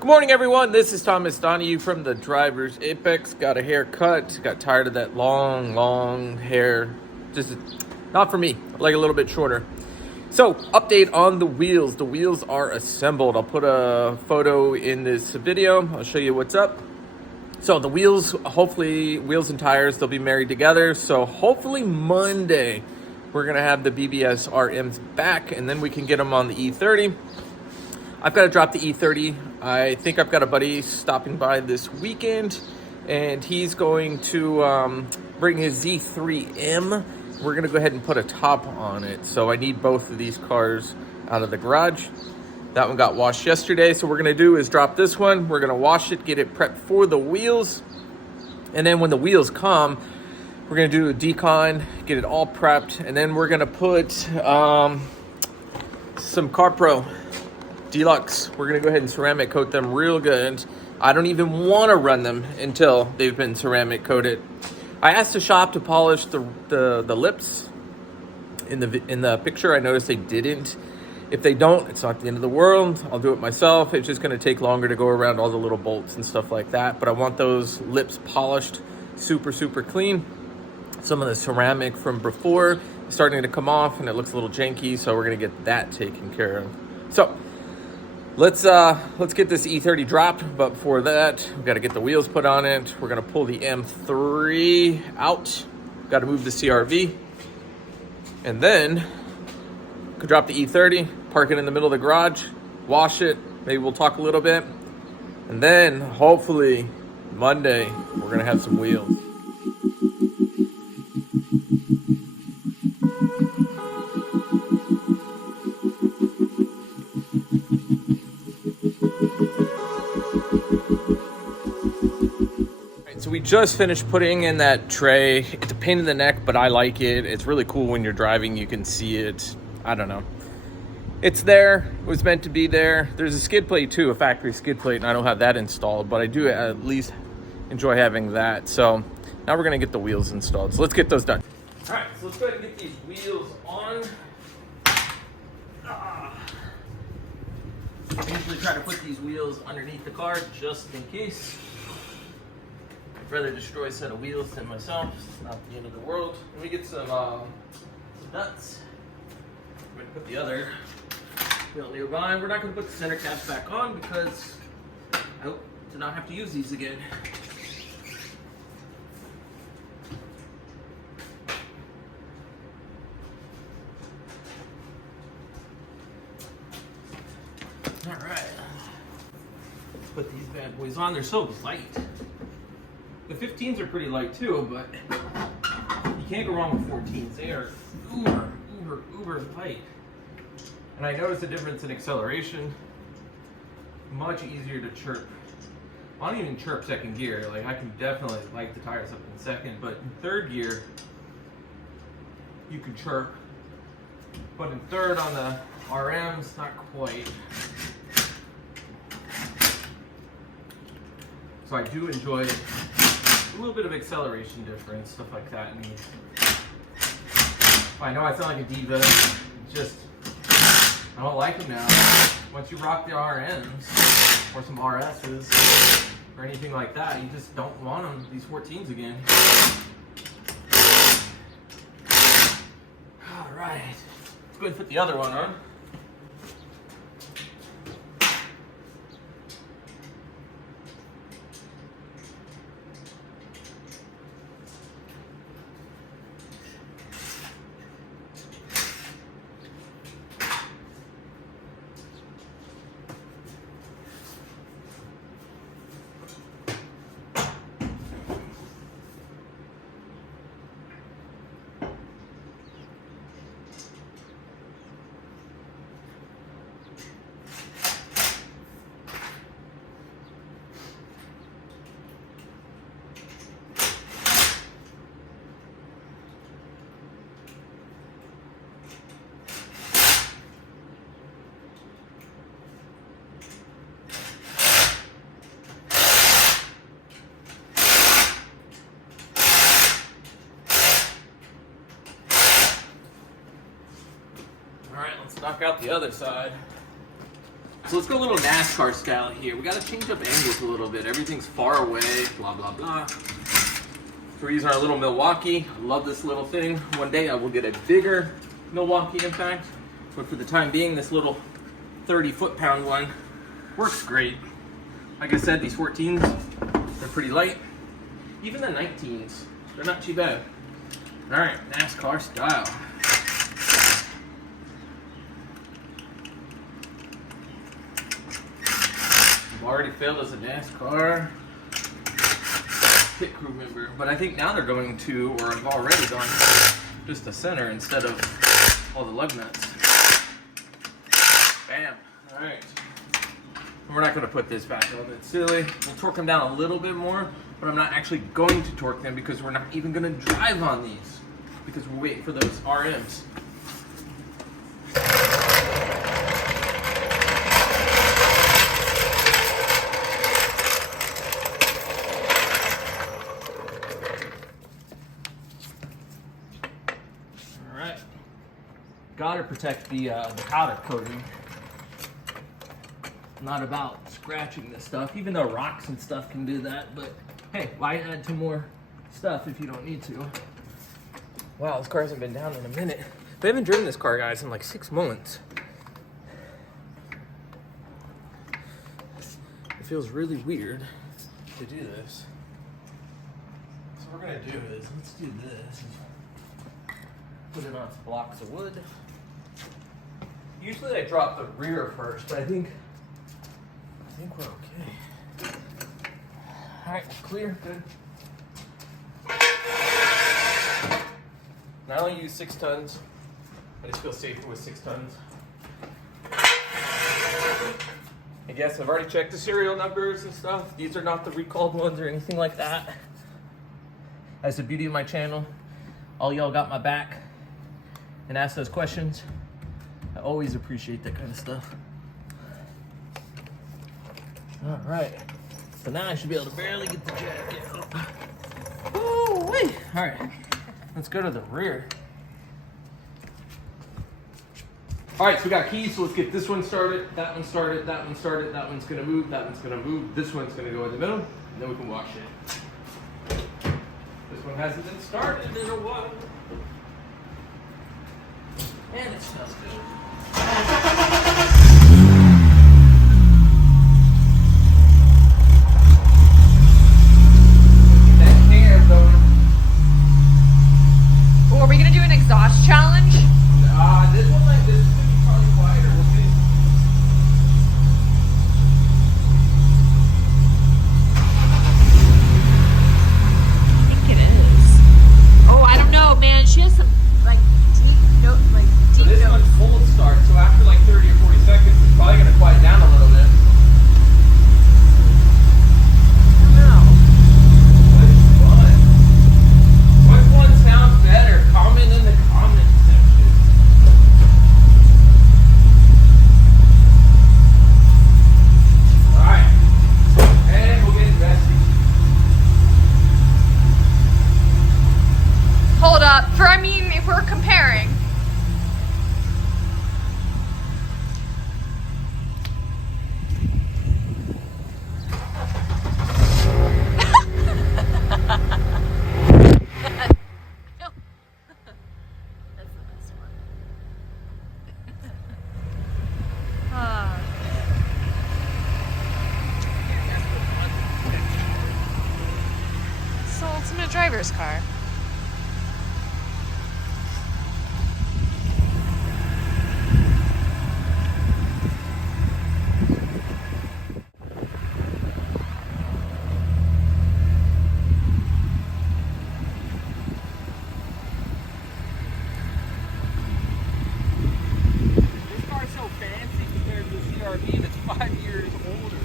Good morning, everyone. This is Thomas Donahue from the Driver's Apex. Got a haircut. Got tired of that long hair. Just not for me. I like a little bit shorter. So, update on the wheels. The wheels are assembled. I'll put a photo in this video. I'll show you what's up. So the wheels, hopefully, wheels and tires, they'll be married together. So hopefully Monday, we're gonna have the BBS RMs back, and then we can get them on the E30. I've got to drop the E30. I think I've got a buddy stopping by this weekend, and he's going to bring his Z3M. We're going to go ahead and put a top on it. So I need both of these cars out of the garage. That one got washed yesterday. So what we're going to do is drop this one. We're going to wash it, get it prepped for the wheels. And then when the wheels come, we're going to do a decon, get it all prepped. And then we're going to put some CarPro Deluxe. We're gonna go ahead and ceramic coat them real good. I don't even want to run them until they've been ceramic coated. I asked the shop to polish the lips in the picture. I noticed they didn't. If they don't, it's not the end of the world. I'll do it myself. It's just gonna take longer to go around all the little bolts and stuff like that. But I want those lips polished super clean. Some of the ceramic from before is starting to come off and it looks a little janky, so we're gonna get that taken care of. So let's get this E30 dropped, but before that, we've got to get the wheels put on it. We're going to pull the M3 out. Got to move the CRV. And then, could drop the E30, park it in the middle of the garage, wash it. Maybe we'll talk a little bit. And then, hopefully, Monday, we're going to have some wheels. So we just finished putting in that tray. It's a pain in the neck, but I like it. It's really cool when you're driving. You can see it. I don't know. It's there. It was meant to be there. There's a skid plate too, a factory skid plate, and I don't have that installed, but I do at least enjoy having that. So now we're gonna get the wheels installed. So let's get those done. All right, so let's go ahead and get these wheels on. I usually try to put these wheels underneath the car just in case. I'd rather destroy a set of wheels than myself. It's not the end of the world. Let me get some nuts. I'm going to put the other wheel nearby. We're not going to put the center caps back on because I hope to not have to use these again. All right. Let's put these bad boys on. They're so light. The 15s are pretty light too, but you can't go wrong with 14s. They are uber light. And I noticed a difference in acceleration. Much easier to chirp. I don't even chirp second gear. Like I can definitely light the tires up in second, but in third gear, you can chirp. But in third on the RMs, not quite. So I do enjoy a little bit of acceleration difference, stuff like that. And I know I sound like a diva. It's just, I don't like them now. Once you rock the RMs or some RSs or anything like that, you just don't want them, these 14s again. All right, let's go ahead and put the other one on. Let's knock out the other side. So let's go a little NASCAR style here. We got to change up angles a little bit. Everything's far away, blah, blah, blah. So we're using our little Milwaukee. I love this little thing. One day I will get a bigger Milwaukee, in fact. But for the time being, this little 30 foot-pound one works great. Like I said, these 14s, they're pretty light. Even the 19s, they're not too bad. All right, NASCAR style. I've already failed as a NASCAR pit crew member, but I think now they're going to, or have already gone to, just the center instead of all the lug nuts. Bam. All right. We're not going to put this back on. It's silly. We'll torque them down a little bit more, but I'm not actually going to torque them because we're not even going to drive on these because we're waiting for those RMs. All right. Got to protect the powder coating. Not about scratching this stuff, even though rocks and stuff can do that, but hey, why add to more stuff if you don't need to? Wow, this car hasn't been down in a minute. I haven't driven this car, guys, in like 6 months. It feels really weird to do this. So what we're gonna do is, let's do this. Put it on some blocks of wood. Usually I drop the rear first, but I think we're okay. All right, clear, good. Now I only use 6 tons. I just feel safer with 6 tons. I guess I've already checked the serial numbers and stuff. These are not the recalled ones or anything like that. That's the beauty of my channel. All y'all got my back and ask those questions. I always appreciate that kind of stuff. All right, so now I should be able to barely get the jacket up. Woo-wee. All right, let's go to the rear. All right, so we got keys, so let's get this one started, that one started, that one started, that one's gonna move, that one's gonna move, this one's gonna go in the middle, and then we can wash it. This one hasn't been started in a while. And it smells good. Are we gonna do an exhaust challenge? This one like this could be probably quieter. We'll see. I think it is. Oh, I don't know, man. She has some like deep notes, like deep So this notes. one's cold start, so after like 30 or 40 seconds, it's probably gonna quiet down a little bit. I don't know. Which one? Which one sounds better? Comment in the comment section. Alright. And we'll get invested. Hold up. If we're comparing. It's the ultimate driver's car. This car's so fancy compared to the CRV that's 5 years older.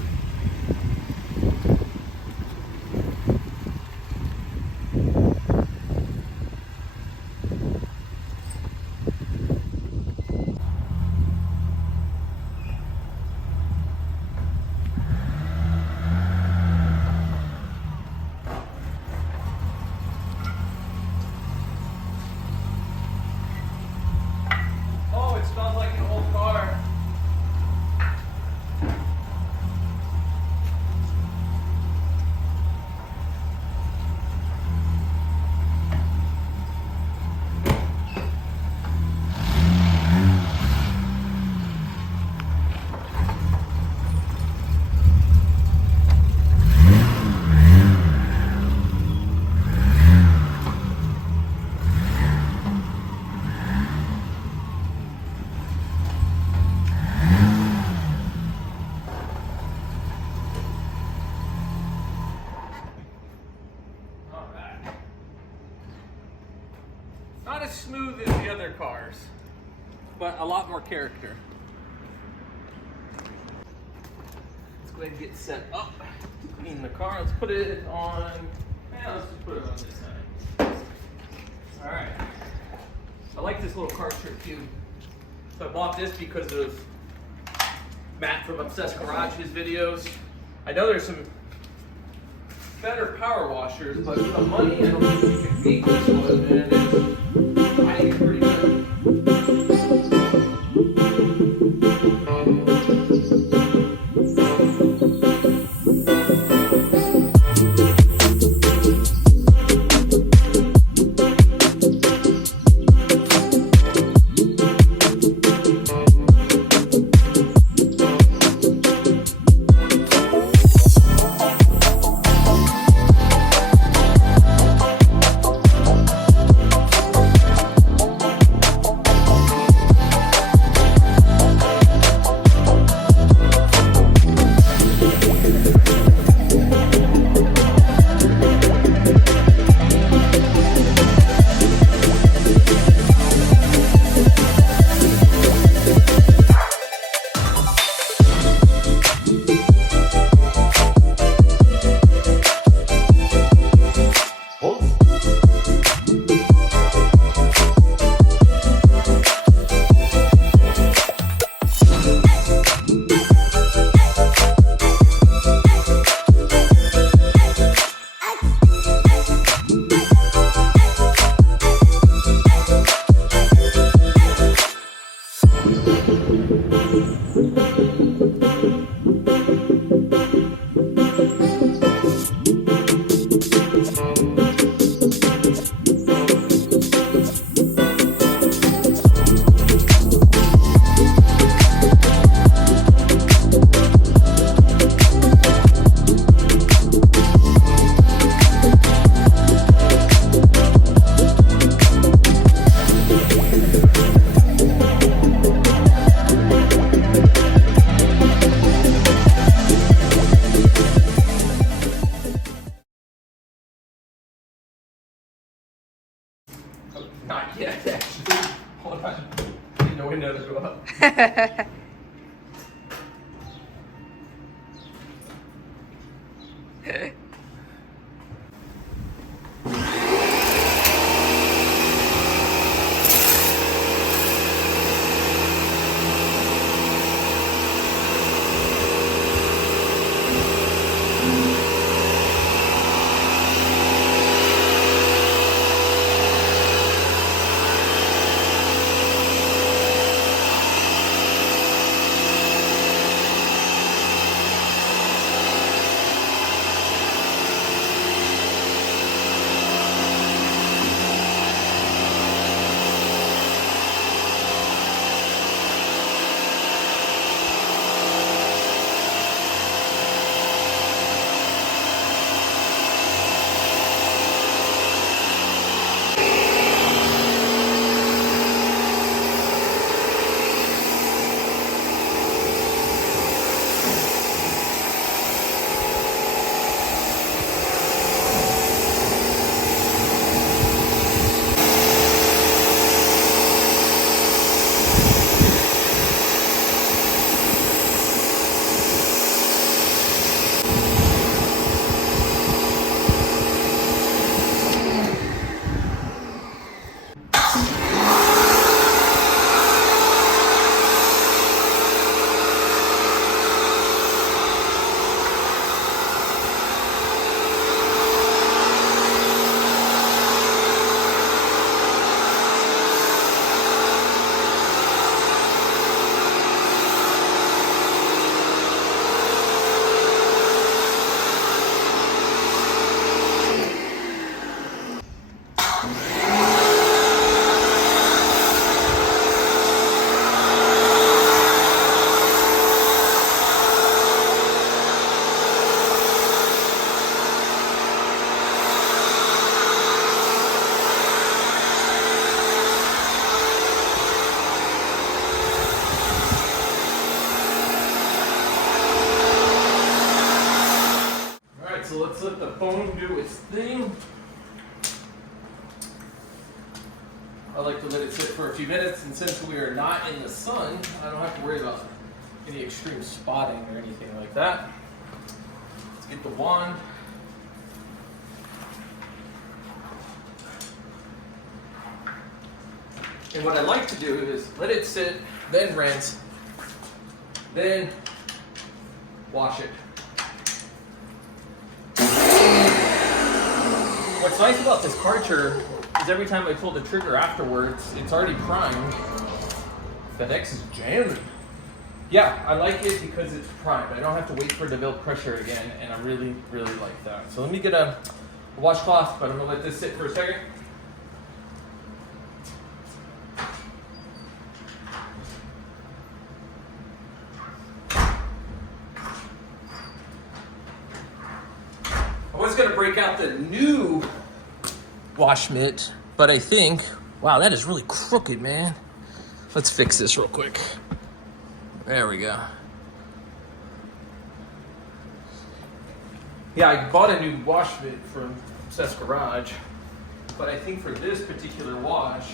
cars, but a lot more character. Let's go ahead and get set up to clean the car. Let's put it on, let's just put it on this side. All right. I like this little car strip too. So I bought this because of Matt from Obsessed Garage's videos. I know there's some better power washers, but for the money, I don't think you can beat this one, man. I think it's pretty good. Not yet, actually. Hold on. Need the window to go up. So let's let the foam do its thing. I like to let it sit for a few minutes, and since we are not in the sun, I don't have to worry about any extreme spotting or anything like that. Let's get the wand. And what I like to do is let it sit, then rinse, then wash it. What's nice about this cartridge is every time I pull the trigger afterwards, it's already primed. FedEx is jamming. Yeah, I like it because it's primed. I don't have to wait for it to build pressure again, and I really, really like that. So let me get a washcloth, but I'm gonna let this sit for a second. I was gonna break out the new wash mitt, but I think, wow, that is really crooked, man. Let's fix this real quick. There we go. Yeah, I bought a new wash mitt from Obsessed Garage, but I think for this particular wash,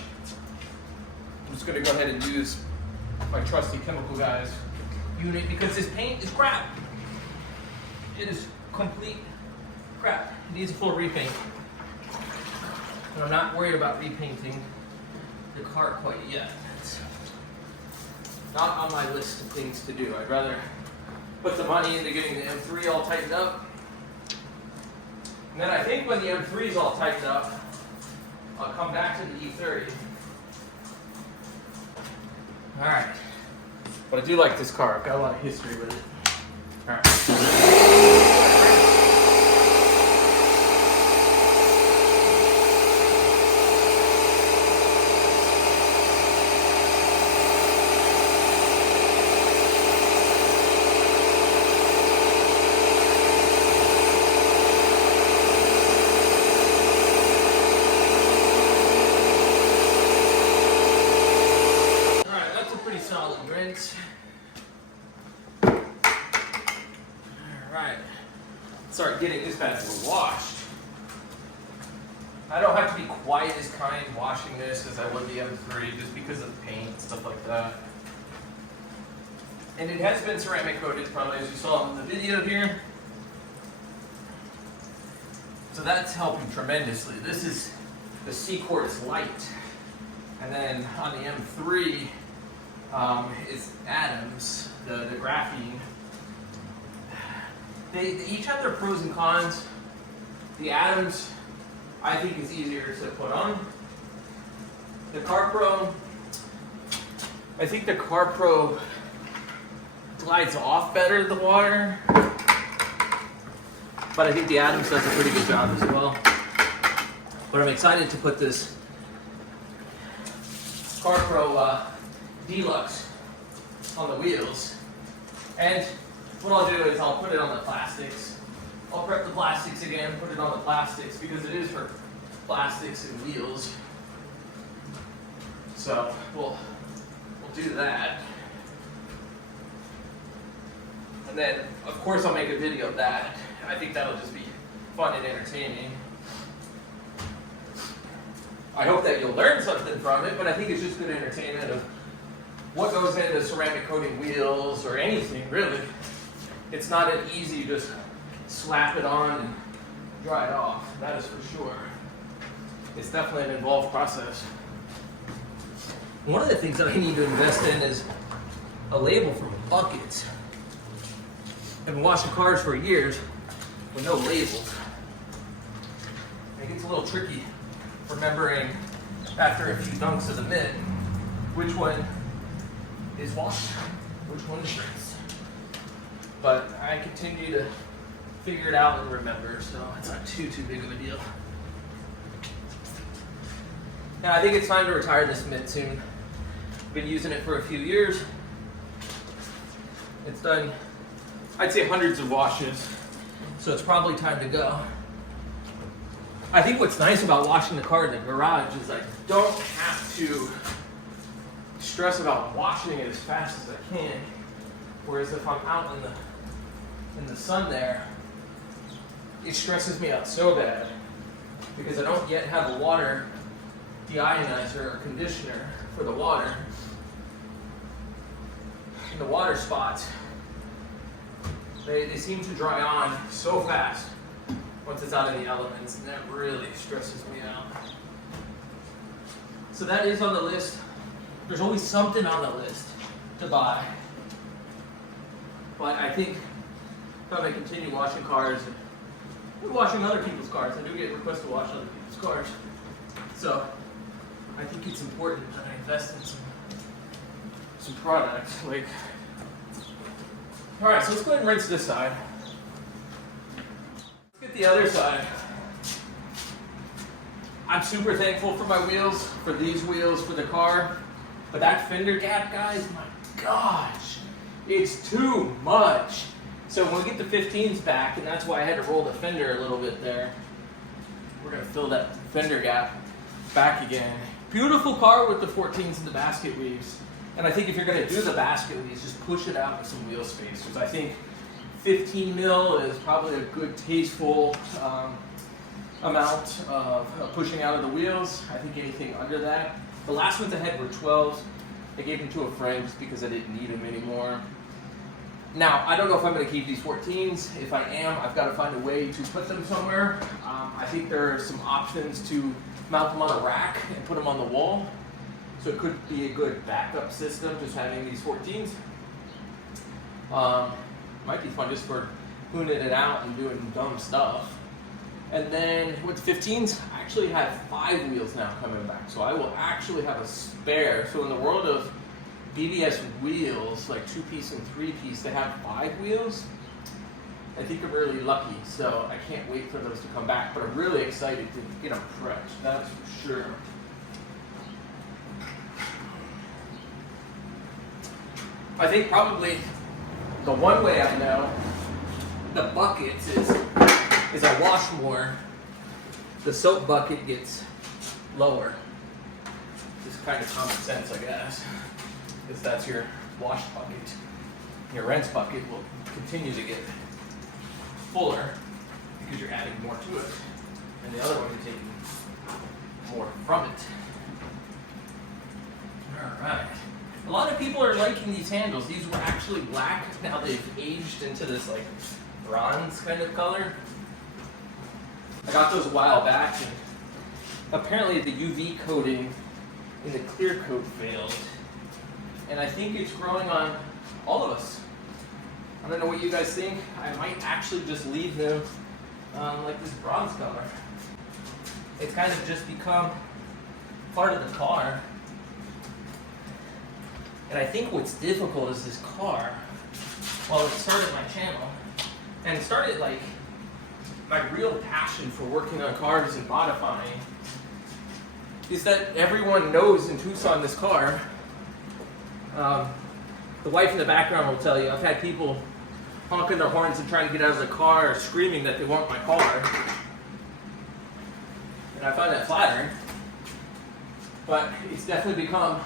I'm just gonna go ahead and use my trusty Chemical Guys unit because this paint is crap. It is complete crap. It needs a full repaint. And I'm not worried about repainting the car quite yet. It's not on my list of things to do. I'd rather put the money into getting the M3 all tightened up. And then I think when the M3 is all tightened up, I'll come back to the E30. All right. But I do like this car. I've got a lot of history with it. All right. Solid rinse. All right, start getting this bad boy washed. I don't have to be quite as kind washing this as I would the M3 just because of the paint and stuff like that. And it has been ceramic coated, probably as you saw in the video here. So that's helping tremendously. This is the C-Quartz Light. And then on the M3, is Adams, the graphene. They each have their pros and cons. The Adams, I think, is easier to put on. The CarPro, I think the CarPro glides off better the water, but I think the Adams does a pretty good job as well. But I'm excited to put this CarPro Deluxe on the wheels, and what I'll do is I'll put it on the plastics. I'll prep the plastics again, put it on the plastics because it is for plastics and wheels. So we'll do that, and then of course I'll make a video of that. I think that'll just be fun and entertaining. I hope that you'll learn something from it, but I think it's just good entertainment of what goes into ceramic coating wheels or anything, really. It's not an easy just slap it on and dry it off. That is for sure. It's definitely an involved process. One of the things that I need to invest in is a label for buckets. I've been washing cars for years with no labels. It gets a little tricky remembering after a few dunks of the mitt which one is washed, which one is rinsed. But I continue to figure it out and remember, so it's not too big of a deal. Now I think it's time to retire this mitt soon. I've been using it for a few years. It's done, I'd say, hundreds of washes, so it's probably time to go. I think what's nice about washing the car in the garage is I don't have to stress about washing it as fast as I can. Whereas if I'm out in the sun there, it stresses me out so bad because I don't yet have the water deionizer or conditioner for the water. And the water spots, they seem to dry on so fast once it's out of the elements, and that really stresses me out. So that is on the list. There's always something on the list to buy. But I think if I'm going to continue washing cars and washing other people's cars, I do get requests to wash other people's cars. So I think it's important that I invest in some products. Like, all right, so let's go ahead and rinse this side. Let's get the other side. I'm super thankful for my wheels, for these wheels, for the car. But that fender gap, guys, my gosh, it's too much. So when we get the 15s back, and that's why I had to roll the fender a little bit there, we're gonna fill that fender gap back again. Beautiful car with the 14s and the basket weaves. And I think if you're gonna do the basket weaves, just push it out with some wheel space. Because I think 15 mil is probably a good tasteful amount of pushing out of the wheels. I think anything under that. The last ones I had were 12s. I gave them to a friend just because I didn't need them anymore. Now, I don't know if I'm going to keep these 14s. If I am, I've got to find a way to put them somewhere. I think there are some options to mount them on a rack and put them on the wall. So it could be a good backup system, just having these 14s. Might be fun just for hooning it out and doing dumb stuff. And then with the 15s, I actually have 5 wheels now coming back. So I will actually have a spare. So in the world of BBS wheels, like 2-piece and 3-piece, they have 5 wheels. I think I'm really lucky. So I can't wait for those to come back. But I'm really excited to get them prepped, that's for sure. I think probably the one way I know the buckets is I wash more, the soap bucket gets lower. Just kind of common sense, I guess, because that's your wash bucket. Your rinse bucket will continue to get fuller because you're adding more to it, and the other one you're taking more from it. All right. A lot of people are liking these handles. These were actually black. Now they've aged into this like bronze kind of color. I got those a while back, and apparently the UV coating in the clear coat failed. And I think it's growing on all of us. I don't know what you guys think. I might actually just leave them like this bronze color. It's kind of just become part of the car. And I think what's difficult is this car, well, it started my channel, and it started like my real passion for working on cars and modifying, is that everyone knows in Tucson this car. The wife in the background will tell you, I've had people honking their horns and trying to get out of the car, or screaming that they want my car. And I find that flattering. But it's definitely become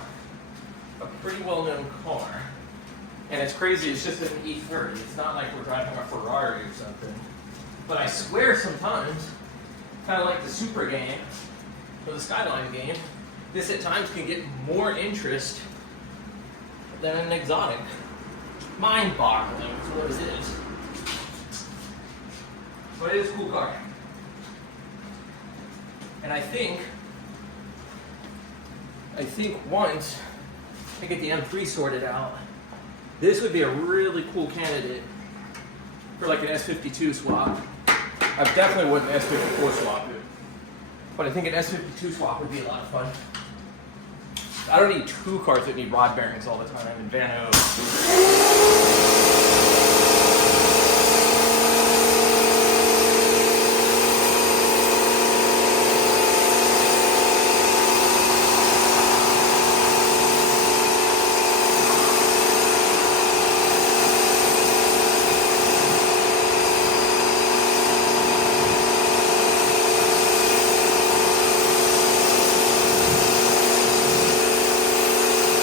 a pretty well-known car. And it's crazy, it's just an E30. It's not like we're driving a Ferrari or something. But I swear sometimes, kind of like the Supra game, or the Skyline game, this at times can get more interest than an exotic. Mind-boggling is what it is. But it is a cool car. And I think once I get the M3 sorted out, this would be a really cool candidate for like an S52 swap. I definitely wouldn't S54 swap it, but I think an S52 swap would be a lot of fun. I don't need 2 cars that need rod bearings all the time in Van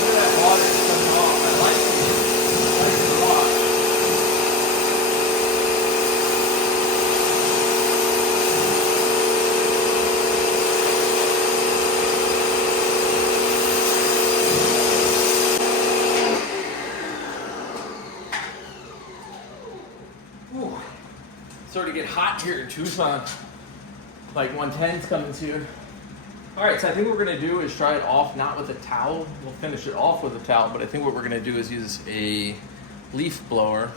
Look at that water coming off. I like it. starting to get hot here in Tucson. Like 110's coming soon. All right, so I think what we're gonna do is try it off, not with a towel. We'll finish it off with a towel, but I think what we're gonna do is use a leaf blower.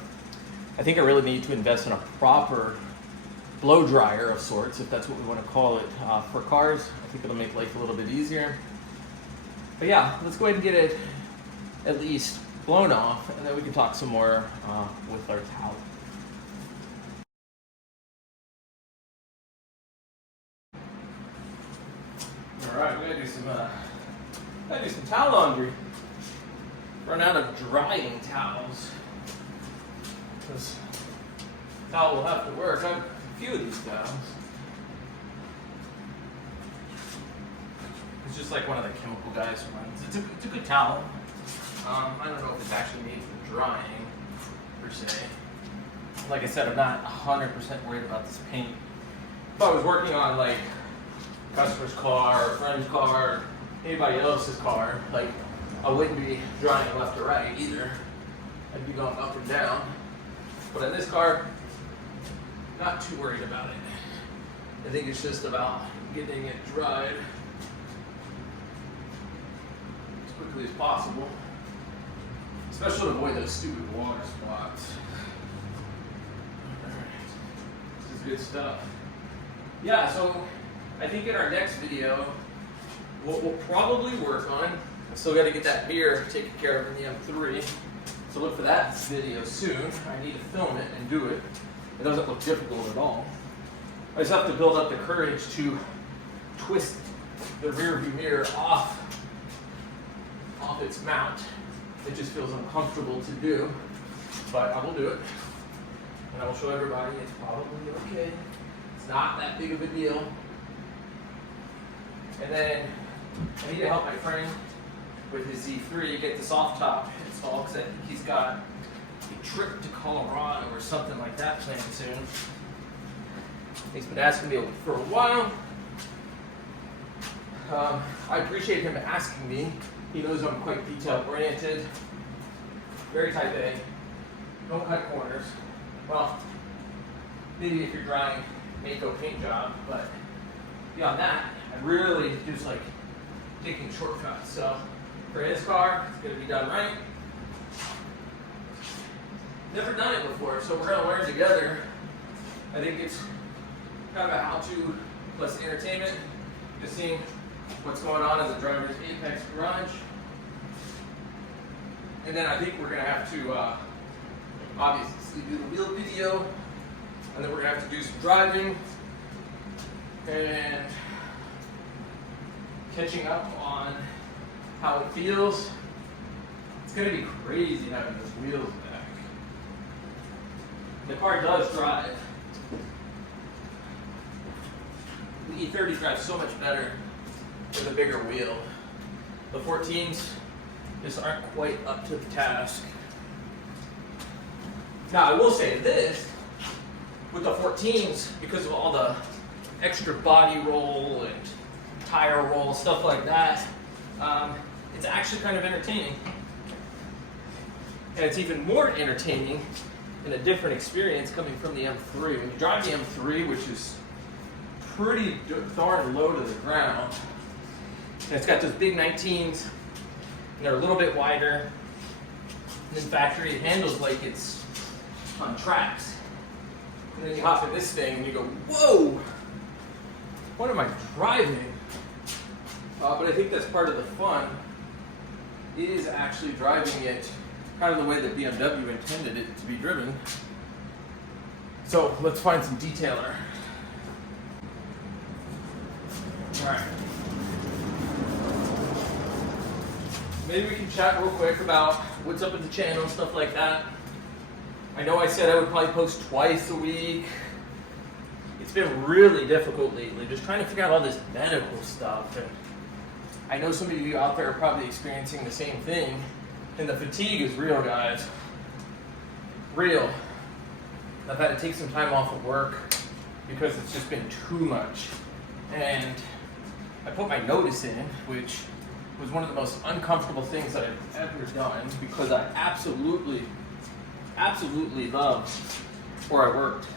I think I really need to invest in a proper blow dryer of sorts, if that's what we want to call it, for cars. I think it'll make life a little bit easier. But yeah, let's go ahead and get it at least blown off, and then we can talk some more with our towel. All right, we gotta do some towel laundry. Run out of drying towels. This towel will have to work. I have a few of these towels. It's just like one of the chemical guys runs. It's a good towel. I don't know if it's actually made for drying per se. Like I said, I'm not 100% worried about this paint. If I was working on like customer's car, or friend's car, or anybody else's car, like I wouldn't be drying left or right either. I'd be going up and down. But in this car, not too worried about it. I think it's just about getting it dried as quickly as possible, especially to avoid those stupid water spots. All right, this is good stuff. Yeah, so I think in our next video, what we'll probably work on, I still got to get that mirror taken care of in the M3, so look for that video soon. I need to film it and do it. It doesn't look difficult at all. I just have to build up the courage to twist the rear view mirror off its mount. It just feels uncomfortable to do, but I will do it. And I will show everybody it's probably okay. It's not that big of a deal. And then I need to help my friend with his Z3 get the soft top installed, because I think he's got a trip to Colorado or something like that planned soon. He's been asking me for a while. I appreciate him asking me. He knows I'm quite detail oriented, very type A, don't cut corners. Well, maybe if you're drying Mako paint job, but beyond that, I really just like taking shortcuts. So for his car, it's gonna be done right. Never done it before, so we're gonna learn together. I think it's kind of a how-to plus entertainment, just seeing what's going on in the driver's apex garage. And then I think we're gonna have to obviously do the wheel video, and then we're gonna have to do some driving and catching up on how it feels. It's gonna be crazy having those wheels back. The car does drive. The E30 drives so much better with a bigger wheel. The 14s just aren't quite up to the task. Now I will say this, with the 14s, because of all the extra body roll and tire roll, stuff like that, it's actually kind of entertaining. And it's even more entertaining and a different experience coming from the M3. When you drive the M3, which is pretty darn low to the ground, and it's got those big 19s, and they're a little bit wider. And in factory, it handles like it's on tracks. And then you hop in this thing and you go, whoa, what am I driving? But I think that's part of the fun, is actually driving it kind of the way that BMW intended it to be driven. So let's find some detailer. All right. Maybe we can chat real quick about what's up with the channel, stuff like that. I know I said I would probably post twice a week. It's been really difficult lately, just trying to figure out all this medical stuff. And I know some of you out there are probably experiencing the same thing. And the fatigue is real, guys. Real. I've had to take some time off of work because it's just been too much. And I put my notice in, which was one of the most uncomfortable things that I've ever done, because I absolutely loved where I worked.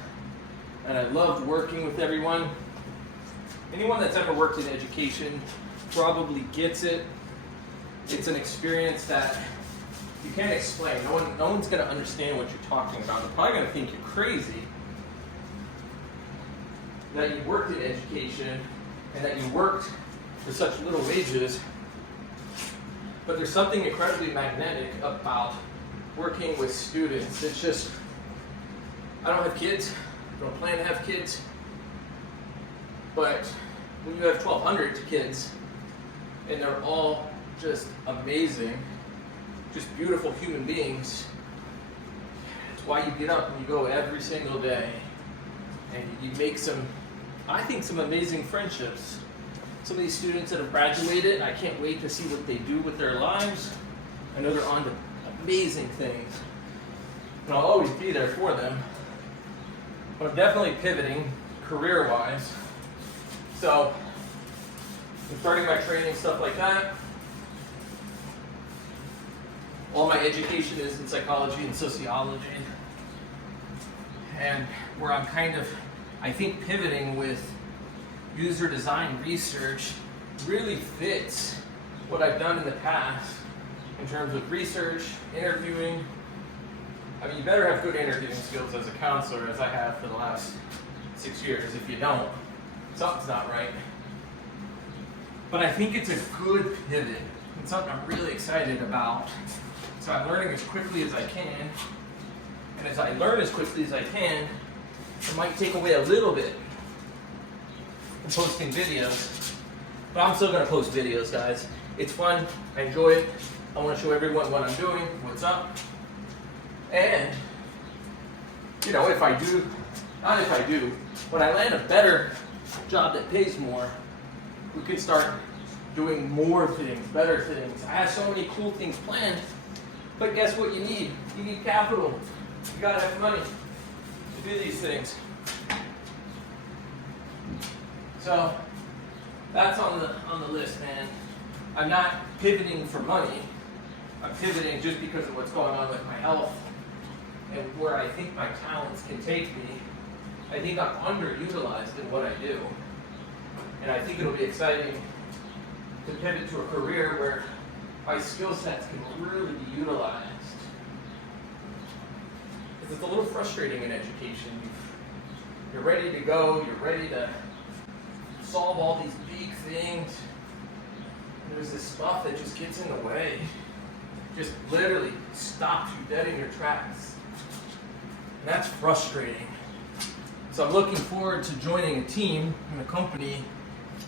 and I loved working with everyone. Anyone that's ever worked in education probably gets it. It's an experience that you can't explain. No one's going to understand what you're talking about. They're probably going to think you're crazy that you worked in education and that you worked for such little wages. But there's something incredibly magnetic about working with students. It's just, I don't have kids, don't plan to have kids, but when you have 1,200 kids and they're all just amazing, just beautiful human beings, it's why you get up and you go every single day and you make some, I think, some amazing friendships. Some of these students that have graduated, I can't wait to see what they do with their lives. I know they're on to amazing things, and I'll always be there for them. But I'm definitely pivoting career-wise. So I'm starting my training, stuff like that. All my education is in psychology and sociology. And where I'm kind of, I think, pivoting with user design research really fits what I've done in the past in terms of research, interviewing. I mean, you better have good interviewing skills as a counselor, as I have for the last 6 years. If you don't, something's not right. But I think it's a good pivot. It's something I'm really excited about. So I'm learning as quickly as I can. And as I learn as quickly as I can, it might take away a little bit from posting videos. But I'm still going to post videos, guys. It's fun. I enjoy it. I want to show everyone what I'm doing, what's up. And, you know, if I do, not if I do, when I land a better job that pays more, we can start doing more things, better things. I have so many cool things planned, but guess what you need? You need capital. You gotta have money to do these things. So that's on the list, man. I'm not pivoting for money. I'm pivoting just because of what's going on with my health and where I think my talents can take me. I think I'm underutilized in what I do. And I think it'll be exciting to pivot to a career where my skill sets can really be utilized. Because it's a little frustrating in education. You're ready to go, you're ready to solve all these big things. And there's this stuff that just gets in the way. Just literally stops you dead in your tracks. And that's frustrating. So I'm looking forward to joining a team and a company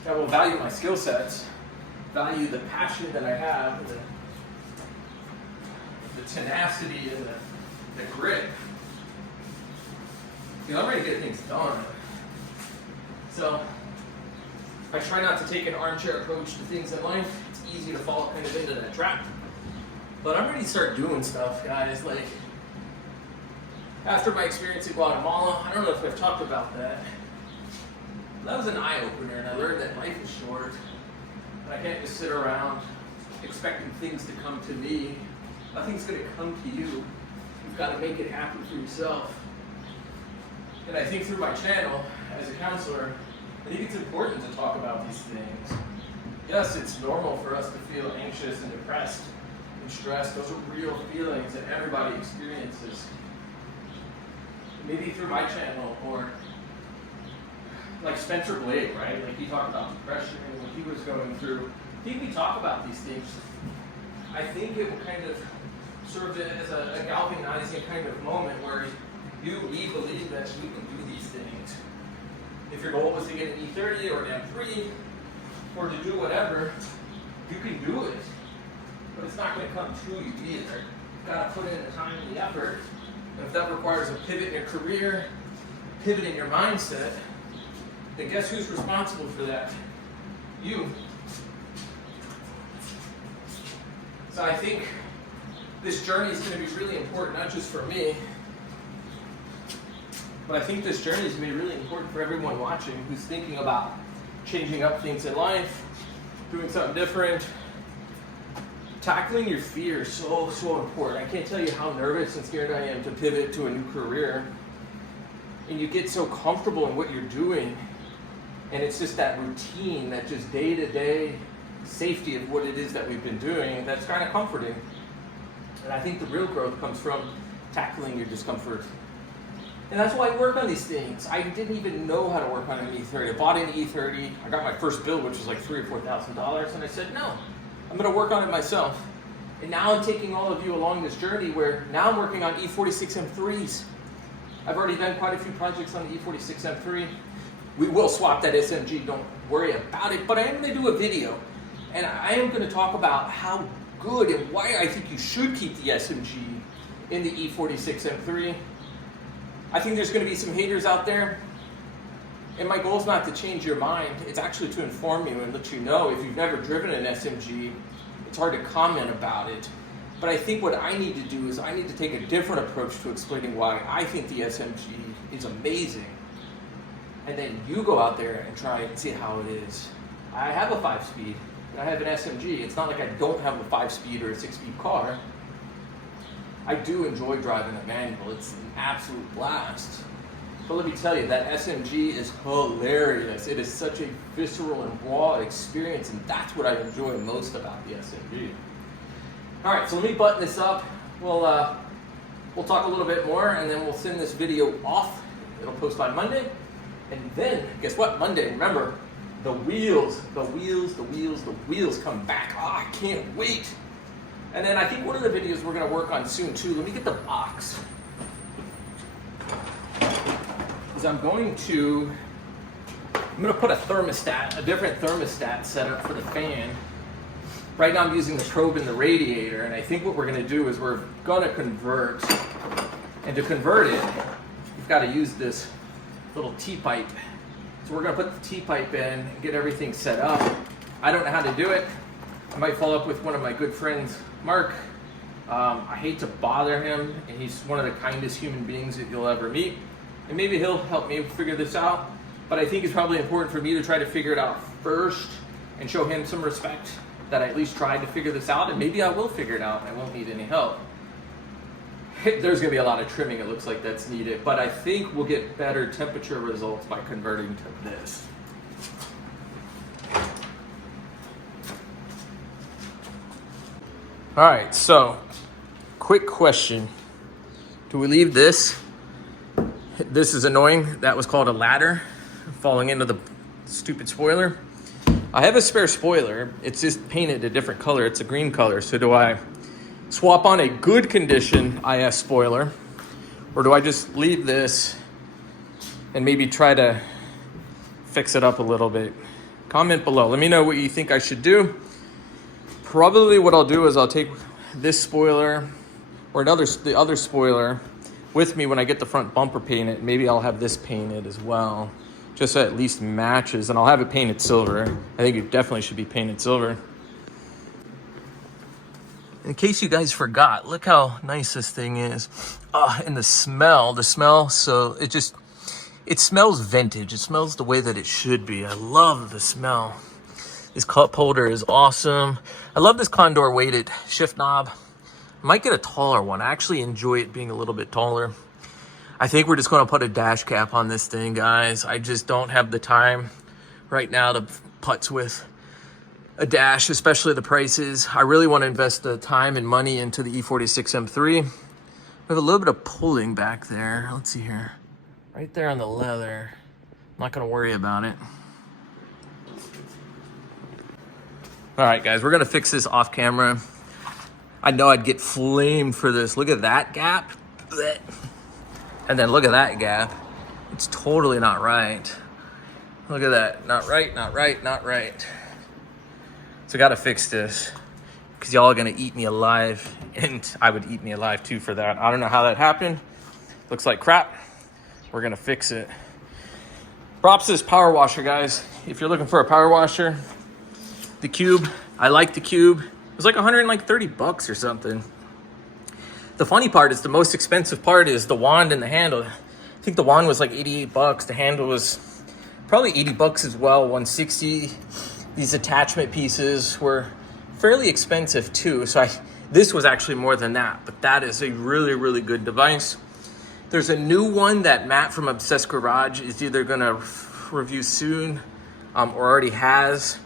that will value my skill sets, value the passion that I have, the tenacity and the grit. You know, I'm ready to get things done. So I try not to take an armchair approach to things in life. It's easy to fall kind of into that trap. But I'm ready to start doing stuff, guys. Like, after my experience in Guatemala, I don't know if I've talked about that. That was an eye-opener, and I learned that life is short. And I can't just sit around expecting things to come to me. Nothing's going to come to you. You've got to make it happen for yourself. And I think through my channel, as a counselor, I think it's important to talk about these things. Yes, it's normal for us to feel anxious and depressed and stressed. Those are real feelings that everybody experiences. Maybe through my channel, or like Spencer Blake, right? Like he talked about depression and what he was going through. I think we talk about these things. I think it will kind of serve as a galvanizing kind of moment where we believe that we can do these things. If your goal was to get an E30 or an M3, or to do whatever, you can do it. But it's not going to come to you either. You've got to put in the time and the effort. And if that requires a pivot in your career, pivot in your mindset, then guess who's responsible for that? You. So I think this journey is going to be really important, not just for me, but I think this journey is going to be really important for everyone watching who's thinking about changing up things in life, doing something different. Tackling your fear is so important. I can't tell you how nervous and scared I am to pivot to a new career. and you get so comfortable in what you're doing, and it's just that routine, that just day-to-day safety of what it is that we've been doing, that's kind of comforting. And I think the real growth comes from tackling your discomfort. And that's why I work on these things. I didn't even know how to work on an E30. I bought an E30. I got my first build, which was like $3,000 or $4,000, and I said, no, I'm going to work on it myself. And now I'm taking all of you along this journey where now I'm working on E46 M3s. I've already done quite a few projects on the E46 M3. We will swap that SMG, don't worry about it, but I am going to do a video, and I am going to talk about how good and why I think you should keep the SMG in the E46 M3. I think there's going to be some haters out there, and my goal is not to change your mind. It's actually to inform you and let you know. If you've never driven an SMG, it's hard to comment about it. But I think what I need to do is I need to take a different approach to explaining why I think the SMG is amazing. And then you go out there and try and see how it is. I have a 5-speed, and I have an SMG. It's not like I don't have a 5-speed or a 6-speed car. I do enjoy driving a manual. It's an absolute blast. But let me tell you, that SMG is hilarious. It is such a visceral and raw experience, and that's what I enjoy most about the SMG. All right, so let me button this up. We'll talk a little bit more, and then we'll send this video off. It'll post by Monday. And then, guess what? Monday, remember, the wheels come back. Oh, I can't wait. And then I think one of the videos we're going to work on soon too, let me get the box, is I'm going to put a thermostat, a different thermostat setup for the fan. Right now I'm using the probe in the radiator, and I think what we're going to do is we're going to convert. And to convert it, you've got to use this little T-pipe. So we're going to put the T-pipe in and get everything set up. I don't know how to do it. I might follow up with one of my good friends, Mark. I hate to bother him, and he's one of the kindest human beings that you'll ever meet. And maybe he'll help me figure this out. But I think it's probably important for me to try to figure it out first and show him some respect that I at least tried to figure this out. And maybe I will figure it out and I won't need any help. There's going to be a lot of trimming, it looks like, that's needed. But I think we'll get better temperature results by converting to this. All right, so quick question. Do we leave this? This is annoying. That was called a ladder falling into the stupid spoiler. I have a spare spoiler. It's just painted a different color. It's a green color. So do I swap on a good condition IS spoiler, or do I just leave this and maybe try to fix it up a little bit? Comment below. Let me know what you think I should do. Probably what I'll do is I'll take this spoiler or the other spoiler with me when I get the front bumper painted. Maybe I'll have this painted as well, just so it at least matches, and I'll have it painted silver. I think it definitely should be painted silver. In case you guys forgot, look how nice this thing is. And the smell, so it smells vintage. It smells the way that it should be. I love the smell. This cup holder is awesome. I love this Condor weighted shift knob. Might get a taller one. I actually enjoy it being a little bit taller. I think we're just going to put a dash cap on this thing, guys. I just don't have the time right now to putz with a dash, especially the prices. I really want to invest the time and money into the E46 M3. We have a little bit of pulling back there. Let's see here. Right there on the leather. I'm not going to worry about it. All right, guys, we're going to fix this off camera. I know I'd get flamed for this. Look at that gap. And then look at that gap. It's totally not right. Look at that. Not right, not right, not right. So I got to fix this because y'all are going to eat me alive. And I would eat me alive too for that. I don't know how that happened. Looks like crap. We're going to fix it. Props this power washer, guys. If you're looking for a power washer, the Cube. I like the Cube. It was like $130 or something. The funny part is the most expensive part is the wand and the handle. I think the wand was like $88. The handle was probably $80 as well, $160. These attachment pieces were fairly expensive too. So this was actually more than that, but that is a really, really good device. There's a new one that Matt from Obsessed Garage is either gonna review soon or already has.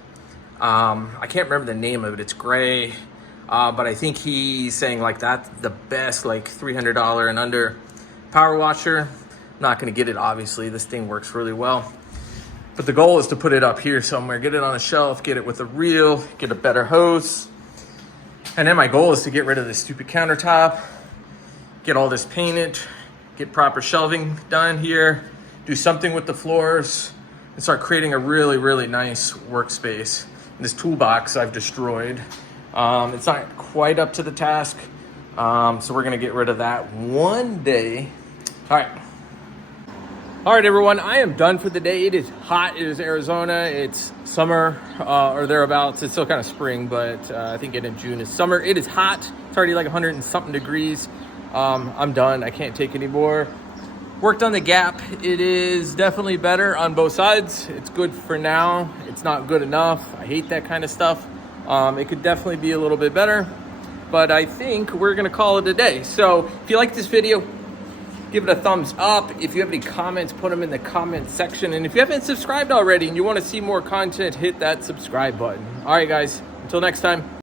I can't remember the name of it. It's gray, but I think he's saying like that's the best, like $300 and under power washer. Not gonna get it, obviously. This thing works really well. But the goal is to put it up here somewhere, get it on a shelf, get it with a reel, get a better hose. And then my goal is to get rid of this stupid countertop, get all this painted, get proper shelving done here, do something with the floors, and start creating a really, really nice workspace. This toolbox I've destroyed. It's not quite up to the task, so we're gonna get rid of that one day. All right, everyone, I am done for the day. It is hot, it is Arizona, it's summer or thereabouts. It's still kind of spring, but I think in June is summer. It is hot, it's already like 100 and something degrees. I'm done, I can't take any more. Worked on the gap, it is definitely better on both sides. It's good for now, it's not good enough. I hate that kind of stuff. It could definitely be a little bit better, but I think we're gonna call it a day. So if you like this video, give it a thumbs up. If you have any comments, put them in the comment section. And if you haven't subscribed already and you wanna see more content, hit that subscribe button. All right, guys, until next time.